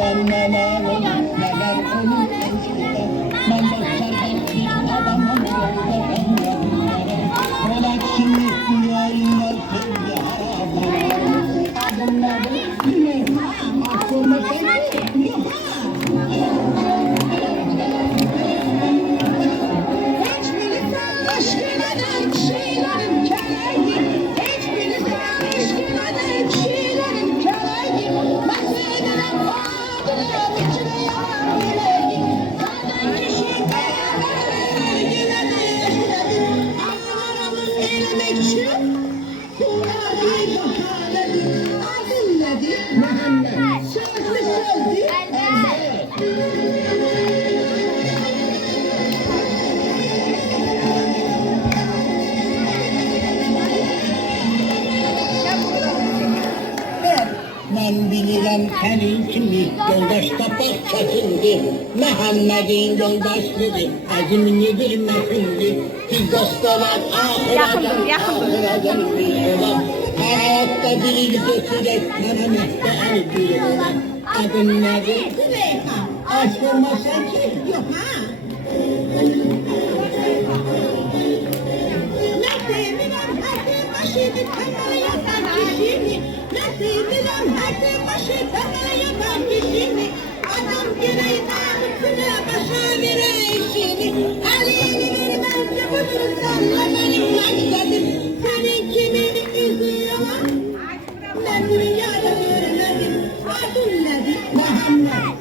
ben neler olur, neler olur eskiden. Ben başlarken bir adamım yoksa ben yanımda. Bırak şimdi dünyayla sevgi haramı. Adımları Süleyman, aklıma geldi, yok ha. Ben bilirim senin kimi yoldaş tapak çekindi. Muhammed'in yoldaşları azimini bilmesindir. Biz dostlar ahıra gelmiyorlar. Hayatta biri götürek menemette elbiyorlar. Adın nedir? Züleyha. Aşk olmasa ki yok ha. Başı bir kamera yapan kişimi, nasıl bilen her başı kamera yapan kişimi, adam gereği namusuna başa vere işini, aleyhini vermezse budur sanla benim başladım, senin kimini üzüyor, ben dünyada görmedim, adın nedir? Muhammed.